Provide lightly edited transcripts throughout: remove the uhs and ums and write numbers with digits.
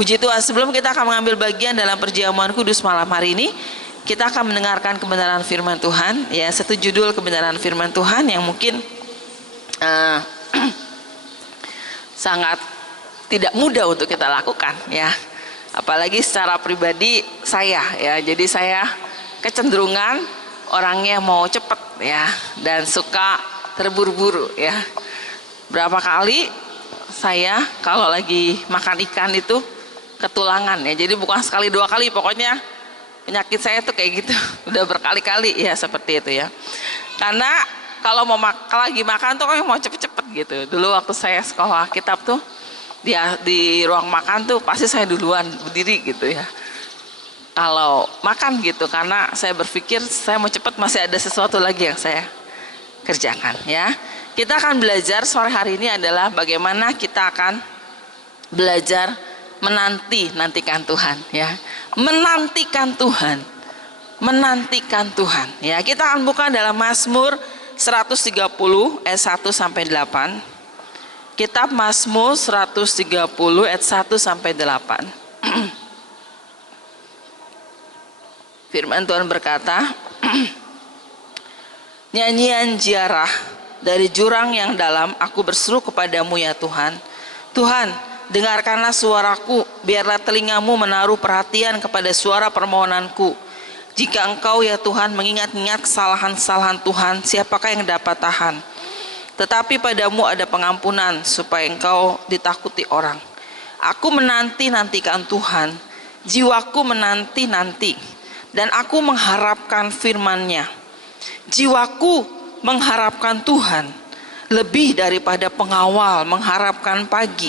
Puji Tuhan, sebelum kita akan mengambil bagian dalam perjamuan kudus malam hari ini, kita akan mendengarkan kebenaran firman Tuhan. Ya, satu judul kebenaran firman Tuhan yang mungkin sangat tidak mudah untuk kita lakukan, ya. Apalagi secara pribadi saya, ya. Jadi saya kecenderungan orangnya mau cepat, ya, dan suka terburu-buru, ya. Berapa kali saya kalau lagi makan ikan itu ketulangan, ya. Jadi bukan sekali dua kali, pokoknya penyakit saya tuh kayak gitu udah berkali-kali, ya, seperti itu, ya. Karena kalau mau lagi makan tuh mau cepet-cepet gitu. Dulu waktu saya sekolah kitab tuh di ruang makan tuh pasti saya duluan berdiri gitu, ya, kalau makan gitu, karena saya berpikir saya mau cepet, masih ada sesuatu lagi yang saya kerjakan, ya. Kita akan belajar sore hari ini adalah bagaimana kita akan belajar menantikan Tuhan, ya. Menantikan Tuhan. Menantikan Tuhan, ya. Kita akan buka dalam Mazmur 130 ayat 1 sampai 8. Kitab Mazmur 130 ayat 1 sampai 8. Firman Tuhan berkata, nyanyian ziarah dari jurang yang dalam, aku berseru kepadamu ya Tuhan. Tuhan, dengarkanlah suaraku, biarlah telingamu menaruh perhatian kepada suara permohonanku. Jika engkau ya Tuhan mengingat-ingat kesalahan-kesalahan Tuhan, siapakah yang dapat tahan? Tetapi padamu ada pengampunan, supaya engkau ditakuti orang. Aku menanti-nantikan Tuhan, jiwaku menanti-nanti, dan aku mengharapkan firman-Nya. Jiwaku mengharapkan Tuhan, lebih daripada pengawal mengharapkan pagi.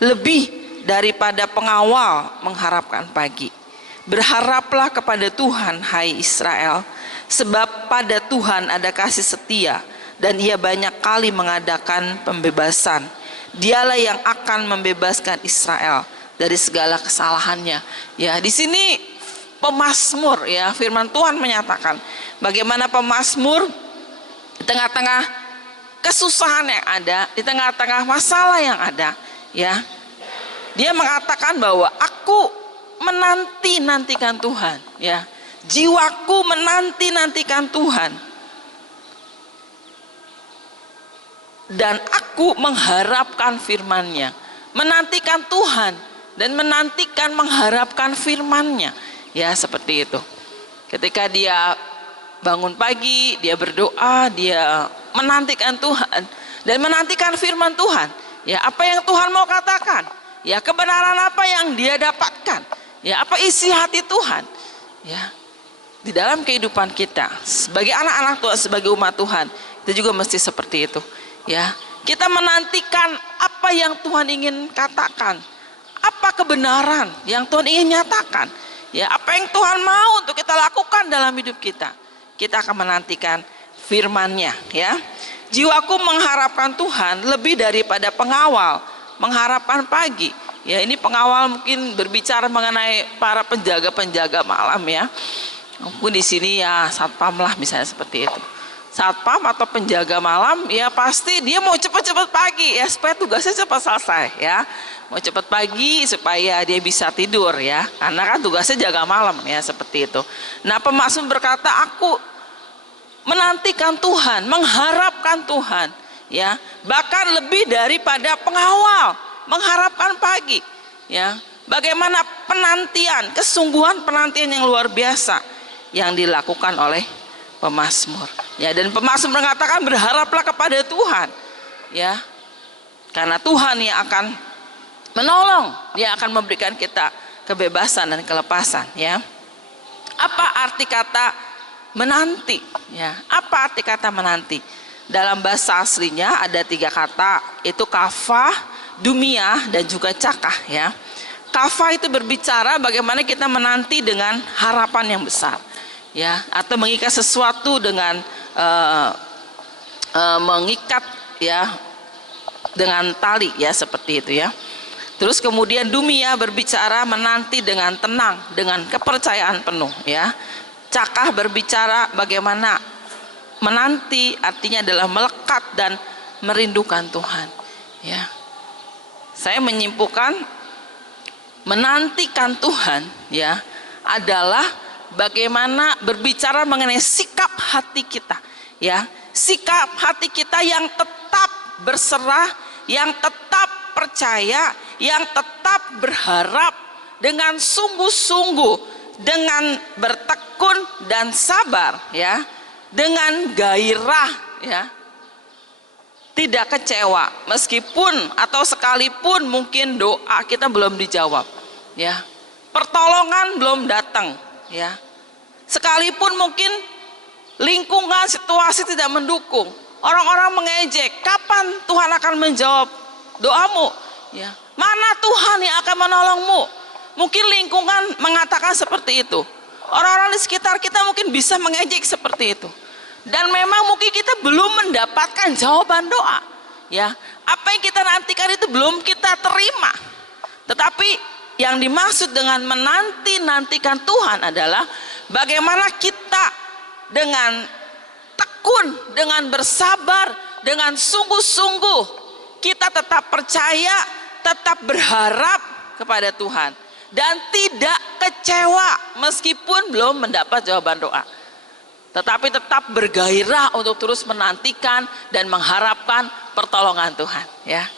Lebih daripada pengawal mengharapkan pagi. Berharaplah kepada Tuhan, hai Israel, sebab pada Tuhan ada kasih setia, dan Ia banyak kali mengadakan pembebasan. Dialah yang akan membebaskan Israel dari segala kesalahannya. Ya, di sini pemazmur, ya, firman Tuhan menyatakan bagaimana pemazmur di tengah-tengah kesusahan yang ada, di tengah-tengah masalah yang ada, ya, dia mengatakan bahwa aku menanti-nantikan Tuhan, ya. Jiwaku menanti-nantikan Tuhan, dan aku mengharapkan firman-Nya. Menantikan Tuhan dan menantikan mengharapkan firman-Nya, ya, seperti itu. Ketika dia bangun pagi, dia berdoa, dia menantikan Tuhan dan menantikan firman Tuhan. Ya, apa yang Tuhan mau katakan? Ya, kebenaran apa yang dia dapatkan? Ya, apa isi hati Tuhan? Ya, di dalam kehidupan kita sebagai anak-anak Tuhan, sebagai umat Tuhan, kita juga mesti seperti itu. Ya, kita menantikan apa yang Tuhan ingin katakan, apa kebenaran yang Tuhan ingin nyatakan. Ya, apa yang Tuhan mau untuk kita lakukan dalam hidup kita. Kita akan menantikan firman-Nya, ya. Jiwaku mengharapkan Tuhan lebih daripada pengawal mengharapkan pagi. Ya, ini pengawal mungkin berbicara mengenai para penjaga-penjaga malam, ya. Mungkin di sini ya satpam lah misalnya seperti itu. Satpam atau penjaga malam, ya pasti dia mau cepat-cepat pagi, ya, supaya tugasnya cepat selesai, ya. Mau cepat pagi supaya dia bisa tidur, ya. Karena kan tugasnya jaga malam, ya, seperti itu. Nah, pemazmur berkata, aku menantikan Tuhan, mengharapkan Tuhan, ya, bahkan lebih daripada pengawal mengharapkan pagi, ya. Bagaimana penantian, kesungguhan penantian yang luar biasa yang dilakukan oleh pemazmur, ya. Dan pemazmur mengatakan berharaplah kepada Tuhan, ya, karena Tuhan yang akan menolong, Dia akan memberikan kita kebebasan dan kelepasan, ya. Apa arti kata menanti, ya? Apa arti kata menanti? Dalam bahasa aslinya ada 3 kata, itu kafah, dumia, dan juga cakah, ya. Kafah itu berbicara bagaimana kita menanti dengan harapan yang besar, ya, atau mengikat sesuatu dengan mengikat, ya, dengan tali, ya, seperti itu, ya. Terus kemudian dumia berbicara menanti dengan tenang, dengan kepercayaan penuh, ya. Cakah berbicara bagaimana menanti, artinya adalah melekat dan merindukan Tuhan, ya. Saya menyimpulkan Menantikan Tuhan ya adalah bagaimana berbicara mengenai sikap hati kita ya. Sikap hati kita yang tetap berserah, yang tetap percaya, yang tetap berharap dengan sungguh-sungguh, dengan bertekun dan sabar ya, dengan gairah ya. Tidak kecewa meskipun atau sekalipun mungkin doa kita belum dijawab ya. Pertolongan belum datang ya. Sekalipun mungkin lingkungan situasi tidak mendukung, orang-orang mengejek, kapan Tuhan akan menjawab doamu ya, mana Tuhan yang akan menolongmu. Mungkin lingkungan mengatakan seperti itu, orang-orang di sekitar kita mungkin bisa mengejek seperti itu, dan memang mungkin kita belum mendapatkan jawaban doa ya. Apa yang kita nantikan itu belum kita terima. Tetapi yang dimaksud dengan menanti-nantikan Tuhan adalah bagaimana kita dengan tekun, dengan bersabar, dengan sungguh-sungguh kita tetap percaya, tetap berharap kepada Tuhan, dan tidak kecewa meskipun belum mendapat jawaban doa, tetapi tetap bergairah untuk terus menantikan dan mengharapkan pertolongan Tuhan ya.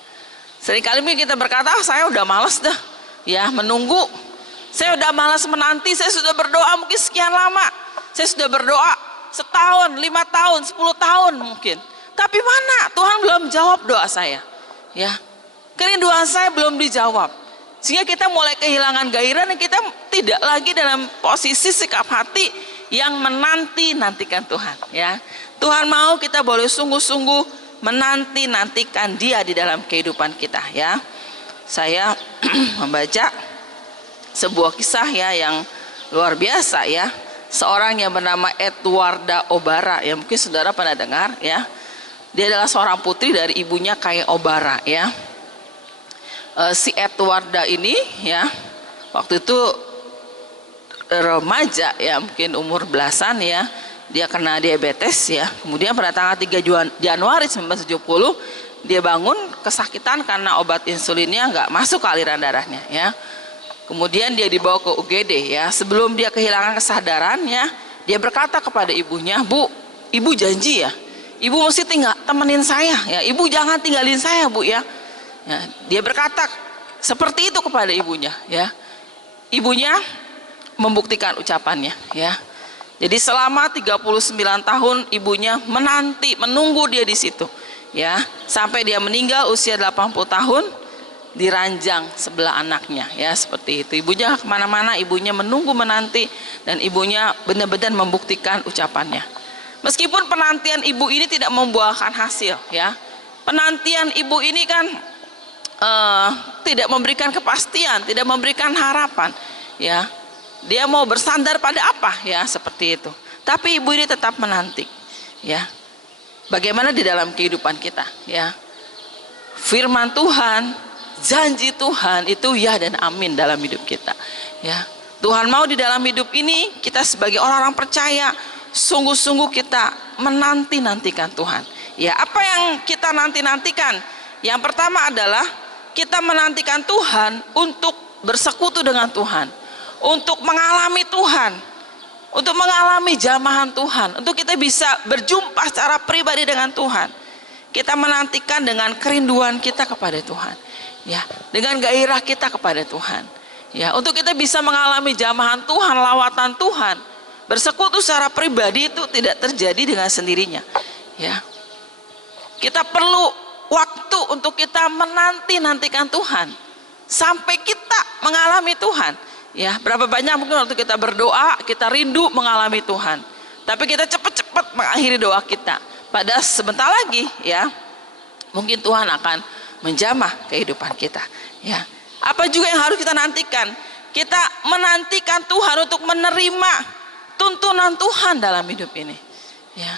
Seringkali kita berkata, saya udah malas dah ya menunggu, saya udah malas menanti, saya sudah berdoa mungkin sekian lama, saya sudah berdoa setahun, 5 tahun, 10 tahun mungkin, tapi mana Tuhan belum jawab doa saya ya. Kerinduan saya belum dijawab, sehingga kita mulai kehilangan gairah dan kita tidak lagi dalam posisi sikap hati yang menanti-nantikan Tuhan ya. Tuhan mau kita boleh sungguh-sungguh menanti-nantikan Dia di dalam kehidupan kita ya. Saya membaca sebuah kisah ya yang luar biasa ya. Seorang yang bernama Edwarda Obara ya, mungkin saudara pernah dengar ya. Dia adalah seorang putri dari ibunya Kay Obara ya. Si Edwarda ini ya waktu itu remaja ya, mungkin umur belasan ya, dia kena diabetes ya. Kemudian pada tanggal 3 Januari 1970 dia bangun kesakitan karena obat insulinnya nggak masuk ke aliran darahnya ya. Kemudian dia dibawa ke UGD ya. Sebelum dia kehilangan kesadaran ya, dia berkata kepada ibunya, Bu, ibu janji ya, ibu mesti temenin saya ya, ibu jangan tinggalin saya Bu ya. Ya, dia berkata seperti itu kepada ibunya ya. Ibunya membuktikan ucapannya ya. Jadi selama 39 tahun ibunya menunggu dia di situ ya, sampai dia meninggal usia 80 tahun di ranjang sebelah anaknya ya, seperti itu. Ibunya kemana-mana, ibunya menanti, dan ibunya benar-benar membuktikan ucapannya. Meskipun penantian ibu ini tidak membuahkan hasil ya, penantian ibu ini kan tidak memberikan kepastian, tidak memberikan harapan ya. Dia mau bersandar pada apa ya, seperti itu. Tapi ibu ini tetap menanti ya. Bagaimana di dalam kehidupan kita ya, firman Tuhan, janji Tuhan itu ya dan amin dalam hidup kita ya. Tuhan mau di dalam hidup ini kita sebagai orang-orang percaya sungguh-sungguh kita menanti-nantikan Tuhan ya. Apa yang kita nanti-nantikan? Yang pertama adalah kita menantikan Tuhan untuk bersekutu dengan Tuhan, untuk mengalami Tuhan, untuk mengalami jamahan Tuhan, untuk kita bisa berjumpa secara pribadi dengan Tuhan. Kita menantikan dengan kerinduan kita kepada Tuhan ya, dengan gairah kita kepada Tuhan ya, untuk kita bisa mengalami jamahan Tuhan, lawatan Tuhan. Bersekutu secara pribadi itu tidak terjadi dengan sendirinya ya. Kita perlu waktu untuk kita menanti-nantikan Tuhan sampai kita mengalami Tuhan ya. Berapa banyak mungkin waktu kita berdoa kita rindu mengalami Tuhan, tapi kita cepat-cepat mengakhiri doa kita, padahal sebentar lagi ya mungkin Tuhan akan menjamah kehidupan kita ya. Apa juga yang harus kita nantikan? Kita menantikan Tuhan untuk menerima tuntunan Tuhan dalam hidup ini ya,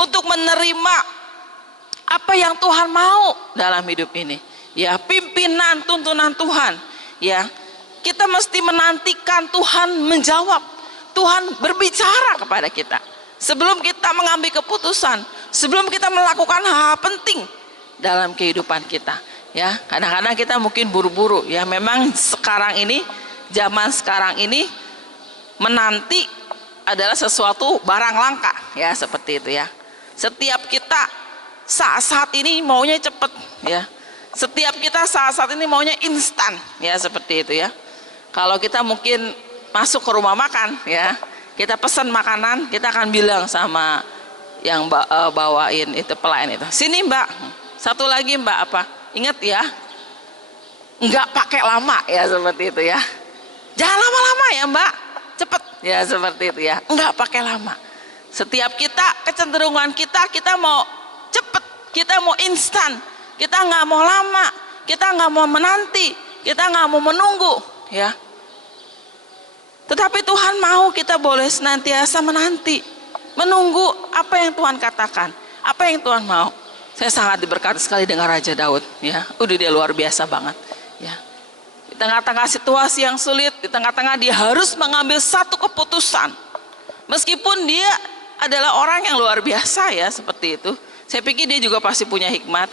untuk menerima apa yang Tuhan mau dalam hidup ini ya, pimpinan tuntunan Tuhan ya. Kita mesti menantikan Tuhan menjawab, Tuhan berbicara kepada kita sebelum kita mengambil keputusan, sebelum kita melakukan hal-hal penting dalam kehidupan kita Ya, kadang-kadang kita mungkin buru-buru. Ya, memang sekarang ini, zaman sekarang ini menanti adalah sesuatu barang langka, ya seperti itu ya. Setiap kita saat-saat ini maunya cepet, ya. Setiap kita saat-saat ini maunya instan, ya seperti itu ya. Kalau kita mungkin masuk ke rumah makan, ya, kita pesan makanan, kita akan bilang sama yang bawain itu, pelayan itu, sini mbak, satu lagi mbak apa? Ingat ya, nggak pakai lama, ya seperti itu ya. Jangan lama-lama ya mbak, cepet, ya seperti itu ya. Nggak pakai lama. Setiap kita, kecenderungan kita mau cepet, kita mau instan, kita nggak mau lama, kita nggak mau menanti, kita nggak mau menunggu, ya. Tetapi Tuhan mau kita boleh senantiasa menanti, menunggu apa yang Tuhan katakan, apa yang Tuhan mau. Saya sangat diberkati sekali dengan Raja Daud, ya. Udah dia luar biasa banget, ya. Di tengah-tengah situasi yang sulit, di tengah-tengah dia harus mengambil satu keputusan. Meskipun dia adalah orang yang luar biasa, ya, seperti itu. Saya pikir dia juga pasti punya hikmat.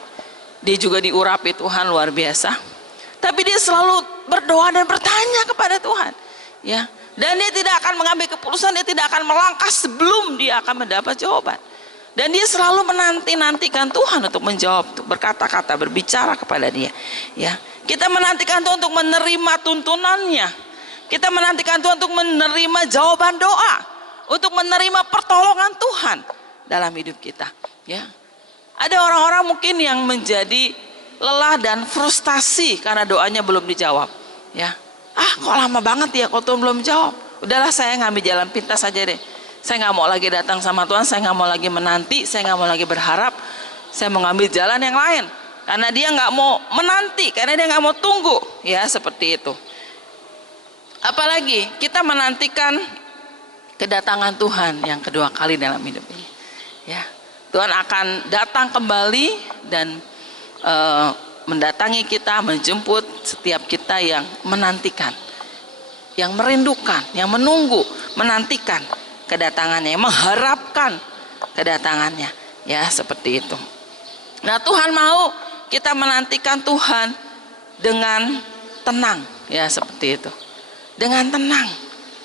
Dia juga diurapi Tuhan luar biasa. Tapi dia selalu berdoa dan bertanya kepada Tuhan, ya. Dan dia tidak akan mengambil keputusan, dia tidak akan melangkah sebelum dia akan mendapat jawaban. Dan dia selalu menanti-nantikan Tuhan untuk menjawab, untuk berkata-kata, berbicara kepada dia. Ya, kita menantikan Tuhan untuk menerima tuntunannya. Kita menantikan Tuhan untuk menerima jawaban doa, untuk menerima pertolongan Tuhan dalam hidup kita. Ya, ada orang-orang mungkin yang menjadi lelah dan frustasi karena doanya belum dijawab. Ya, kok lama banget ya, kok Tuhan belum jawab. Udahlah, saya ngambil jalan pintas saja deh. Saya nggak mau lagi datang sama Tuhan, saya nggak mau lagi menanti, saya nggak mau lagi berharap, saya mau ngambil jalan yang lain. Karena dia nggak mau menanti, karena dia nggak mau tunggu, ya seperti itu. Apalagi kita menantikan kedatangan Tuhan yang kedua kali dalam hidup ini. Ya, Tuhan akan datang kembali dan mendatangi kita, menjemput setiap kita yang menantikan, yang merindukan, yang menunggu, menantikan kedatangannya, mengharapkan kedatangannya, ya seperti itu. Nah, Tuhan mau kita menantikan Tuhan dengan tenang, ya seperti itu. Dengan tenang,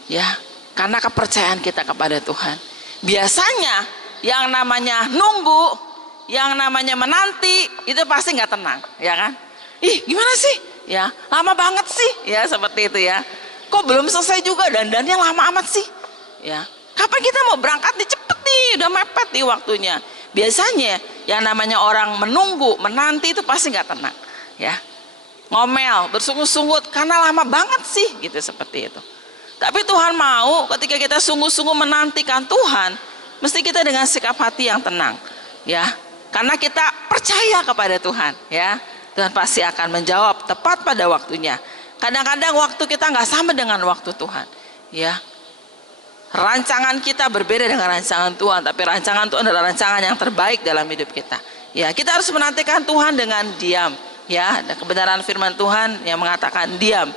ya, karena kepercayaan kita kepada Tuhan. Biasanya yang namanya nunggu, yang namanya menanti, itu pasti nggak tenang, ya kan? Ih, gimana sih? Ya, lama banget sih, ya seperti itu ya. Kok belum selesai juga, dandannya lama amat sih, ya. Kapan kita mau berangkat nih, cepet nih, udah mepet nih waktunya. Biasanya yang namanya orang menunggu, menanti itu pasti nggak tenang, ya. Ngomel, bersungut-sungut karena lama banget sih, gitu seperti itu. Tapi Tuhan mau ketika kita sungguh-sungguh menantikan Tuhan, mesti kita dengan sikap hati yang tenang, ya. Karena kita percaya kepada Tuhan, ya. Tuhan pasti akan menjawab tepat pada waktunya. Kadang-kadang waktu kita nggak sama dengan waktu Tuhan, ya. Rancangan kita berbeda dengan rancangan Tuhan, tapi rancangan Tuhan adalah rancangan yang terbaik dalam hidup kita. Ya, kita harus menantikan Tuhan dengan diam, ya. Dan kebenaran firman Tuhan yang mengatakan diam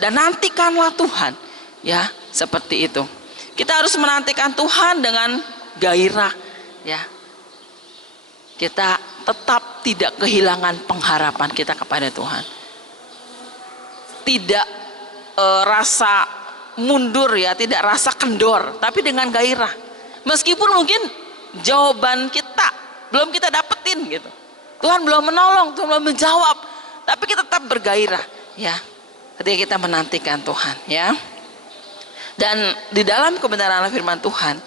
dan nantikanlah Tuhan, ya, seperti itu. Kita harus menantikan Tuhan dengan gairah, ya. Kita tetap tidak kehilangan pengharapan kita kepada Tuhan. Tidak rasa mundur, ya, tidak rasa kendor, tapi dengan gairah. Meskipun mungkin jawaban kita belum kita dapetin gitu. Tuhan belum menolong, Tuhan belum menjawab, tapi kita tetap bergairah, ya. Ketika kita menantikan Tuhan, ya. Dan di dalam kebenaran firman Tuhan,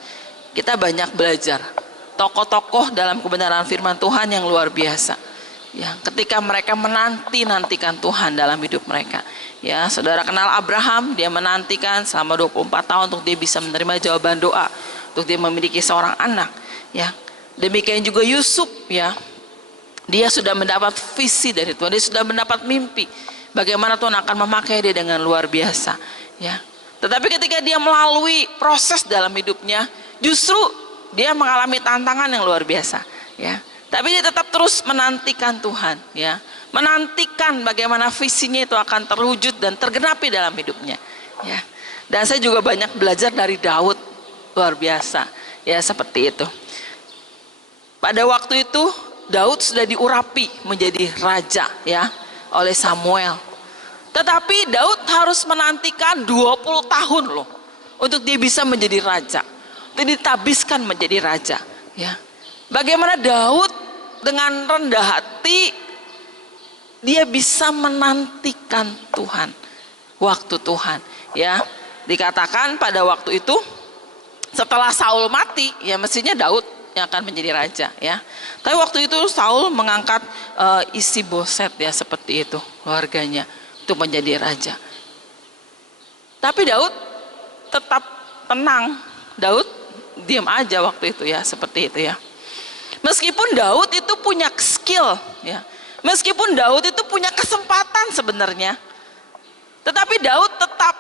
kita banyak belajar tokoh-tokoh dalam kebenaran firman Tuhan yang luar biasa. Ya, ketika mereka menanti-nantikan Tuhan dalam hidup mereka. Ya, saudara kenal Abraham, dia menantikan selama 24 tahun untuk dia bisa menerima jawaban doa, untuk dia memiliki seorang anak, ya. Demikian juga Yusuf, ya. Dia sudah mendapat visi dari Tuhan, dia sudah mendapat mimpi bagaimana Tuhan akan memakai dia dengan luar biasa, ya. Tetapi ketika dia melalui proses dalam hidupnya, justru dia mengalami tantangan yang luar biasa, ya. Tapi dia tetap terus menantikan Tuhan, ya. Menantikan bagaimana visinya itu akan terwujud dan tergenapi dalam hidupnya, ya. Dan saya juga banyak belajar dari Daud, luar biasa, ya, seperti itu. Pada waktu itu Daud sudah diurapi menjadi raja ya oleh Samuel. Tetapi Daud harus menantikan 20 tahun loh untuk dia bisa menjadi raja. Untuk ditabiskan menjadi raja ya. Bagaimana Daud dengan rendah hati dia bisa menantikan Tuhan, waktu Tuhan ya. Dikatakan pada waktu itu setelah Saul mati ya mestinya Daud yang akan menjadi raja ya. Tapi waktu itu Saul mengangkat Isi-Boset ya seperti itu keluarganya untuk menjadi raja. Tapi Daud tetap tenang. Daud diam aja waktu itu ya seperti itu ya. Meskipun Daud itu punya skill ya. Meskipun Daud itu punya kesempatan sebenarnya. Tetapi Daud tetap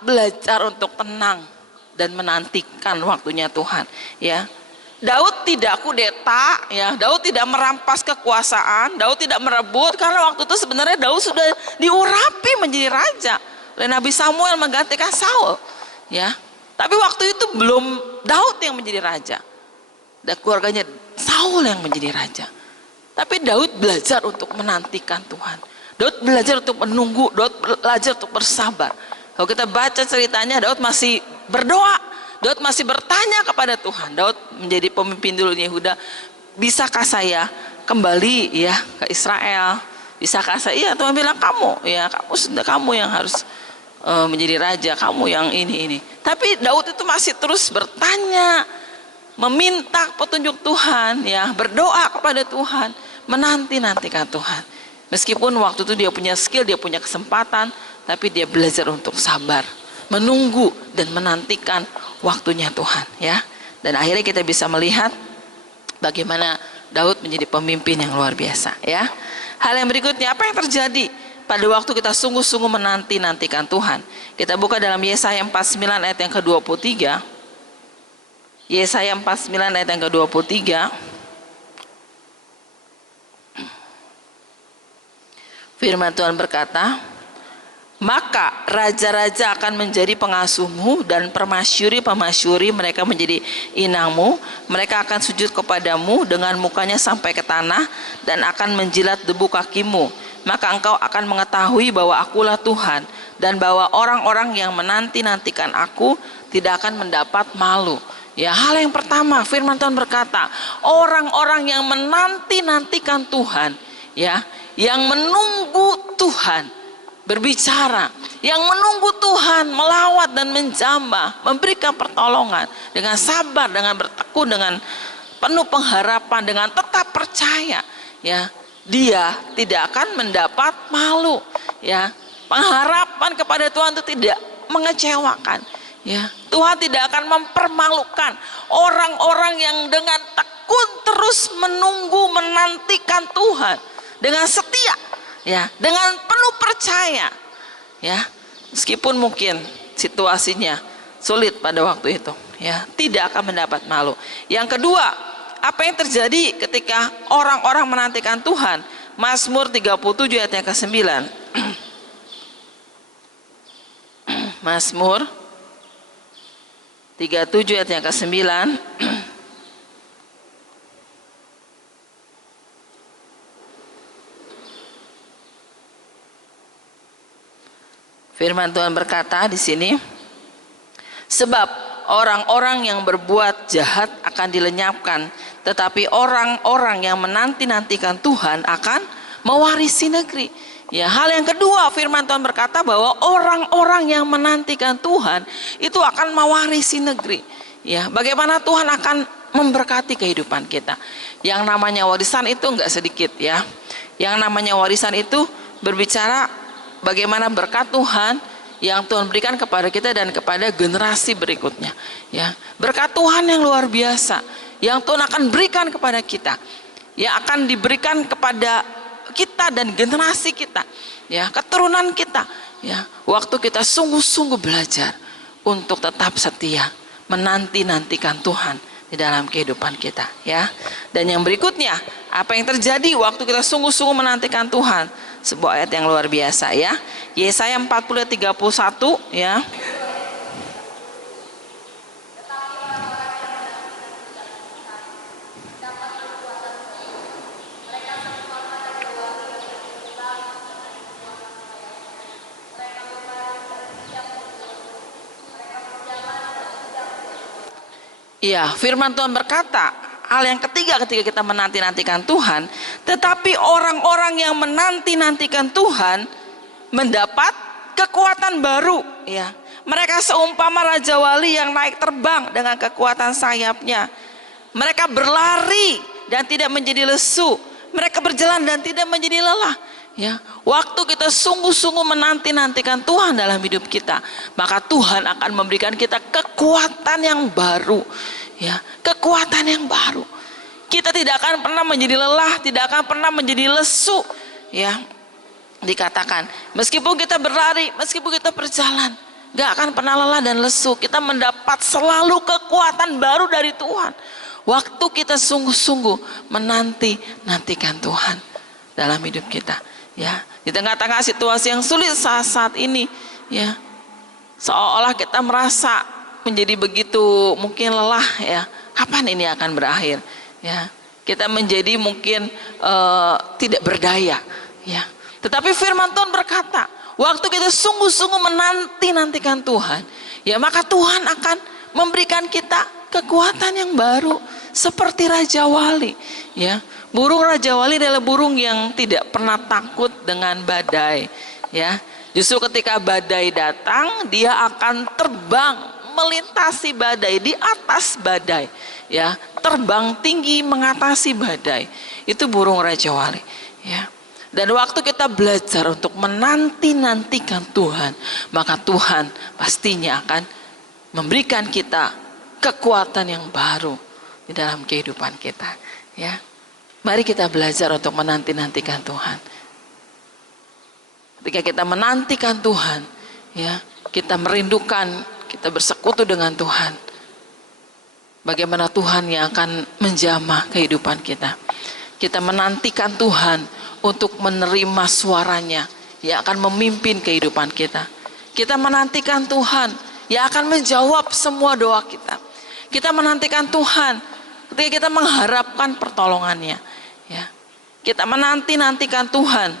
belajar untuk tenang dan menantikan waktunya Tuhan ya. Daud tidak kudeta ya, Daud tidak merampas kekuasaan, Daud tidak merebut, karena waktu itu sebenarnya Daud sudah diurapi menjadi raja oleh Nabi Samuel menggantikan Saul ya. Tapi waktu itu belum Daud yang menjadi raja, dan keluarganya Saul yang menjadi raja. Tapi Daud belajar untuk menantikan Tuhan, Daud belajar untuk menunggu, Daud belajar untuk bersabar. Kalau kita baca ceritanya, Daud masih berdoa, Daud masih bertanya kepada Tuhan. Daud menjadi pemimpin dulu di Yehuda. Bisakah saya kembali ya ke Israel? Bisakah saya? Iya, Tuhan bilang kamu ya, kamu yang harus menjadi raja, kamu yang ini. Tapi Daud itu masih terus bertanya, meminta petunjuk Tuhan ya, berdoa kepada Tuhan, menanti-nantikan Tuhan. Meskipun waktu itu dia punya skill, dia punya kesempatan, tapi dia belajar untuk sabar, menunggu dan menantikan waktunya Tuhan ya. Dan akhirnya kita bisa melihat bagaimana Daud menjadi pemimpin yang luar biasa ya. Hal yang berikutnya, apa yang terjadi pada waktu kita sungguh-sungguh menanti-nantikan Tuhan? Kita buka dalam Yesaya 49 ayat yang ke-23. Yesaya 49 ayat yang ke-23. Firman Tuhan berkata, maka raja-raja akan menjadi pengasuhmu dan permasyuri-permasyuri mereka menjadi inangmu. Mereka akan sujud kepadamu dengan mukanya sampai ke tanah dan akan menjilat debu kakimu. Maka engkau akan mengetahui bahwa akulah Tuhan, dan bahwa orang-orang yang menanti-nantikan aku tidak akan mendapat malu. Ya, hal yang pertama firman Tuhan berkata, orang-orang yang menanti-nantikan Tuhan ya, yang menunggu Tuhan berbicara, yang menunggu Tuhan melawat dan menjamah, memberikan pertolongan dengan sabar, dengan bertekun, dengan penuh pengharapan, dengan tetap percaya ya, dia tidak akan mendapat malu ya. Pengharapan kepada Tuhan itu tidak mengecewakan ya. Tuhan tidak akan mempermalukan orang-orang yang dengan tekun terus menunggu menantikan Tuhan dengan setia ya, dengan penuh percaya ya, meskipun mungkin situasinya sulit pada waktu itu ya, tidak akan mendapat malu. Yang kedua, apa yang terjadi ketika orang-orang menantikan Tuhan? Mazmur 37 ayat yang ke-9. Mazmur 37 ayat yang ke-9. Firman Tuhan berkata di sini, sebab orang-orang yang berbuat jahat akan dilenyapkan, tetapi orang-orang yang menanti-nantikan Tuhan akan mewarisi negeri. Ya, hal yang kedua firman Tuhan berkata bahwa orang-orang yang menantikan Tuhan itu akan mewarisi negeri. Ya, bagaimana Tuhan akan memberkati kehidupan kita. Yang namanya warisan itu enggak sedikit ya. Yang namanya warisan itu berbicara bagaimana berkat Tuhan yang Tuhan berikan kepada kita dan kepada generasi berikutnya ya. Berkat Tuhan yang luar biasa yang Tuhan akan berikan kepada kita, yang akan diberikan kepada kita dan generasi kita ya, keturunan kita ya, waktu kita sungguh-sungguh belajar untuk tetap setia menanti-nantikan Tuhan di dalam kehidupan kita ya. Dan yang berikutnya, apa yang terjadi waktu kita sungguh-sungguh menantikan Tuhan? Sebuah ayat yang luar biasa ya. Yesaya 40:31 ya. Iya, firman Tuhan berkata, hal yang ketiga ketika kita menanti-nantikan Tuhan, tetapi orang-orang yang menanti-nantikan Tuhan mendapat kekuatan baru, ya. Mereka seumpama raja wali yang naik terbang dengan kekuatan sayapnya. Mereka berlari dan tidak menjadi lesu. Mereka berjalan dan tidak menjadi lelah. Ya, waktu kita sungguh-sungguh menanti-nantikan Tuhan dalam hidup kita, maka Tuhan akan memberikan kita kekuatan yang baru. Ya, kekuatan yang baru. Kita tidak akan pernah menjadi lelah, tidak akan pernah menjadi lesu. Ya, dikatakan meskipun kita berlari, meskipun kita berjalan, gak akan pernah lelah dan lesu. Kita mendapat selalu kekuatan baru dari Tuhan waktu kita sungguh-sungguh menanti-nantikan Tuhan dalam hidup kita. Ya, di tengah-tengah situasi yang sulit saat ini, ya, seolah kita merasa menjadi begitu mungkin lelah, ya. Kapan ini akan berakhir? Ya, kita menjadi mungkin tidak berdaya, ya. Tetapi firman Tuhan berkata, waktu kita sungguh-sungguh menanti-nantikan Tuhan, ya, maka Tuhan akan memberikan kita kekuatan yang baru seperti raja wali, ya. Burung raja wali adalah burung yang tidak pernah takut dengan badai, ya. Justru ketika badai datang, dia akan terbang melintasi badai, di atas badai, ya, terbang tinggi mengatasi badai. Itu burung raja wali, ya. Dan waktu kita belajar untuk menanti-nantikan Tuhan, maka Tuhan pastinya akan memberikan kita kekuatan yang baru di dalam kehidupan kita, ya. Mari kita belajar untuk menanti-nantikan Tuhan. Ketika kita menantikan Tuhan, ya, kita merindukan, kita bersekutu dengan Tuhan. Bagaimana Tuhan yang akan menjamah kehidupan kita. Kita menantikan Tuhan untuk menerima suaranya yang akan memimpin kehidupan kita. Kita menantikan Tuhan yang akan menjawab semua doa kita. Kita menantikan Tuhan ketika kita mengharapkan pertolongannya, ya. Kita menanti-nantikan Tuhan,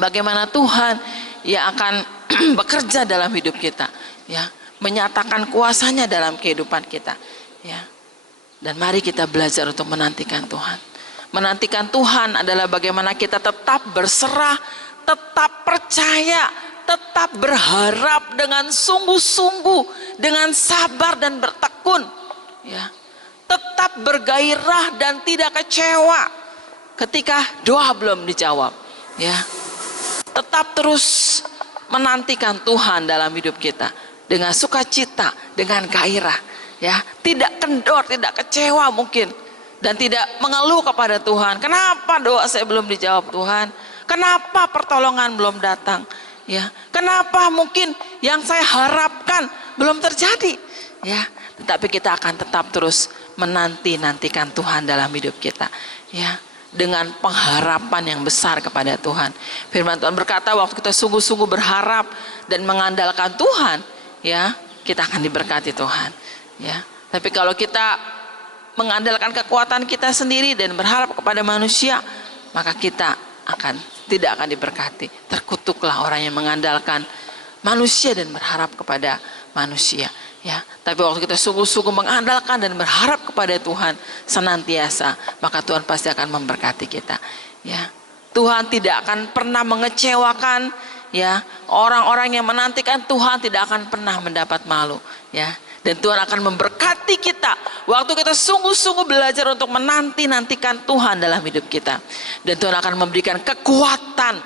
bagaimana Tuhan yang akan bekerja dalam hidup kita, ya, menyatakan kuasanya dalam kehidupan kita, ya. Dan mari kita belajar untuk menantikan Tuhan. Menantikan Tuhan adalah bagaimana kita tetap berserah, tetap percaya, tetap berharap dengan sungguh-sungguh, dengan sabar dan bertekun, ya. Tetap bergairah dan tidak kecewa ketika doa belum dijawab, ya. Tetap terus menantikan Tuhan dalam hidup kita dengan sukacita, dengan gairah, ya. Tidak kendor, tidak kecewa mungkin, dan tidak mengeluh kepada Tuhan. Kenapa doa saya belum dijawab Tuhan? Kenapa pertolongan belum datang? Ya, kenapa mungkin yang saya harapkan belum terjadi? Ya, tetapi kita akan tetap terus menanti-nantikan Tuhan dalam hidup kita, ya, dengan pengharapan yang besar kepada Tuhan. Firman Tuhan berkata, waktu kita sungguh-sungguh berharap dan mengandalkan Tuhan, ya, kita akan diberkati Tuhan, ya. Tapi kalau kita mengandalkan kekuatan kita sendiri dan berharap kepada manusia, maka kita tidak akan diberkati. Terkutuklah orang yang mengandalkan manusia dan berharap kepada manusia, ya. Tapi waktu kita sungguh-sungguh mengandalkan dan berharap kepada Tuhan senantiasa, maka Tuhan pasti akan memberkati kita, ya. Tuhan tidak akan pernah mengecewakan, ya. Orang-orang yang menantikan Tuhan tidak akan pernah mendapat malu, ya. Dan Tuhan akan memberkati kita waktu kita sungguh-sungguh belajar untuk menanti-nantikan Tuhan dalam hidup kita. Dan Tuhan akan memberikan kekuatan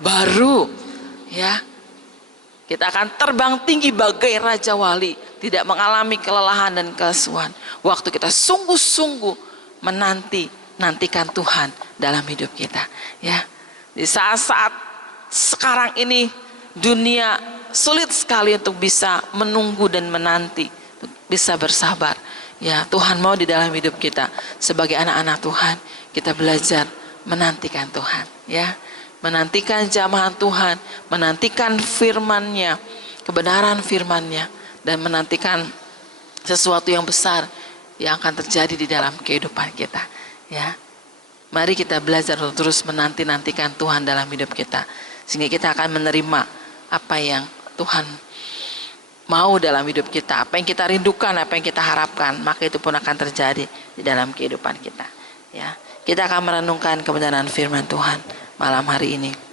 baru, ya. Kita akan terbang tinggi bagai raja wali, tidak mengalami kelelahan dan kelesuan waktu kita sungguh-sungguh menanti-nantikan Tuhan dalam hidup kita, ya. Di saat-saat sekarang ini dunia sulit sekali untuk bisa menunggu dan menanti, bisa bersabar, ya. Tuhan mau di dalam hidup kita sebagai anak-anak Tuhan, kita belajar menantikan Tuhan, ya. Menantikan jamahan Tuhan, menantikan firman-Nya, kebenaran firman-Nya, dan menantikan sesuatu yang besar yang akan terjadi di dalam kehidupan kita, ya. Mari kita belajar untuk terus menanti-nantikan Tuhan dalam hidup kita, sehingga kita akan menerima apa yang Tuhan mau dalam hidup kita, apa yang kita rindukan, apa yang kita harapkan, maka itu pun akan terjadi di dalam kehidupan kita. Ya, kita akan merenungkan kebenaran firman Tuhan malam hari ini.